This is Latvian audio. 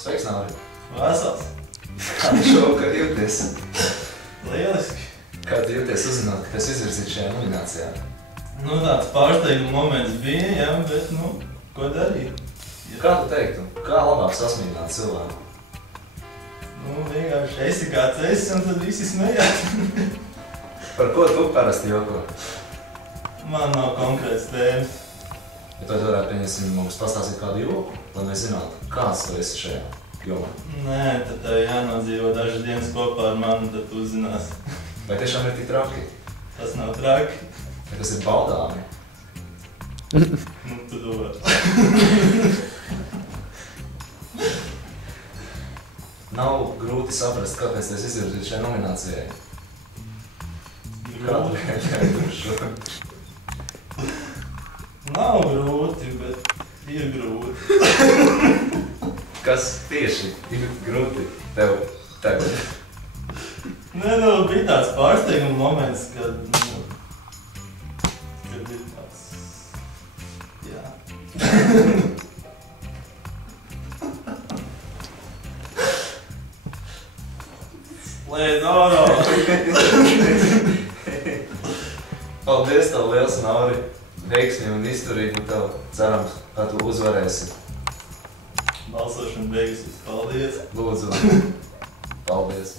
Sveiks, Nauri! Vesels! Kā tu šovakar jūties? Lieliski! Kā tu jūties uzzināt, ka tas izvirzīt šajā nominācijā? Nu, tāds pārsteiguma moments bija, jā, bet, nu, ko darīt? Kā tu teiktu? Kā labāk sasmīdināt cilvēku? Nu, vienkārši esi kāds esi, un tad visi smējās. Par ko tu parasti joko? Man nav konkrēts tēmas. Ja tu varētu, pieņemsim, mums pastāstīt kādu joku, lai mēs zinātu, kāds tu esi šajā jomā. Nē, tad tev jānodzīvo dažas dienas kopā ar mani, tad tu uzzināsi. Vai tiešām ir tik traki? Tas nav traki. Vai tas ir baudāmi? Nu, tu domā. Nav grūti saprast, kāpēc tu esi izvirzīt šajā nominācijai. Kā tu vienkārši šo? Nav grūti, bet ir grūti. Kas tieši ir grūti tev tagad? Nē, nu, bija tāds pārsteiguma moments, kad, nu, kad ir tāds, jā. Lēdoro! Paldies tev liels, Nauri! Veiksmi un izturību tev, cerams, ka tu uzvarēsi. Balsošana beigusies. Paldies! Lūdzu, paldies!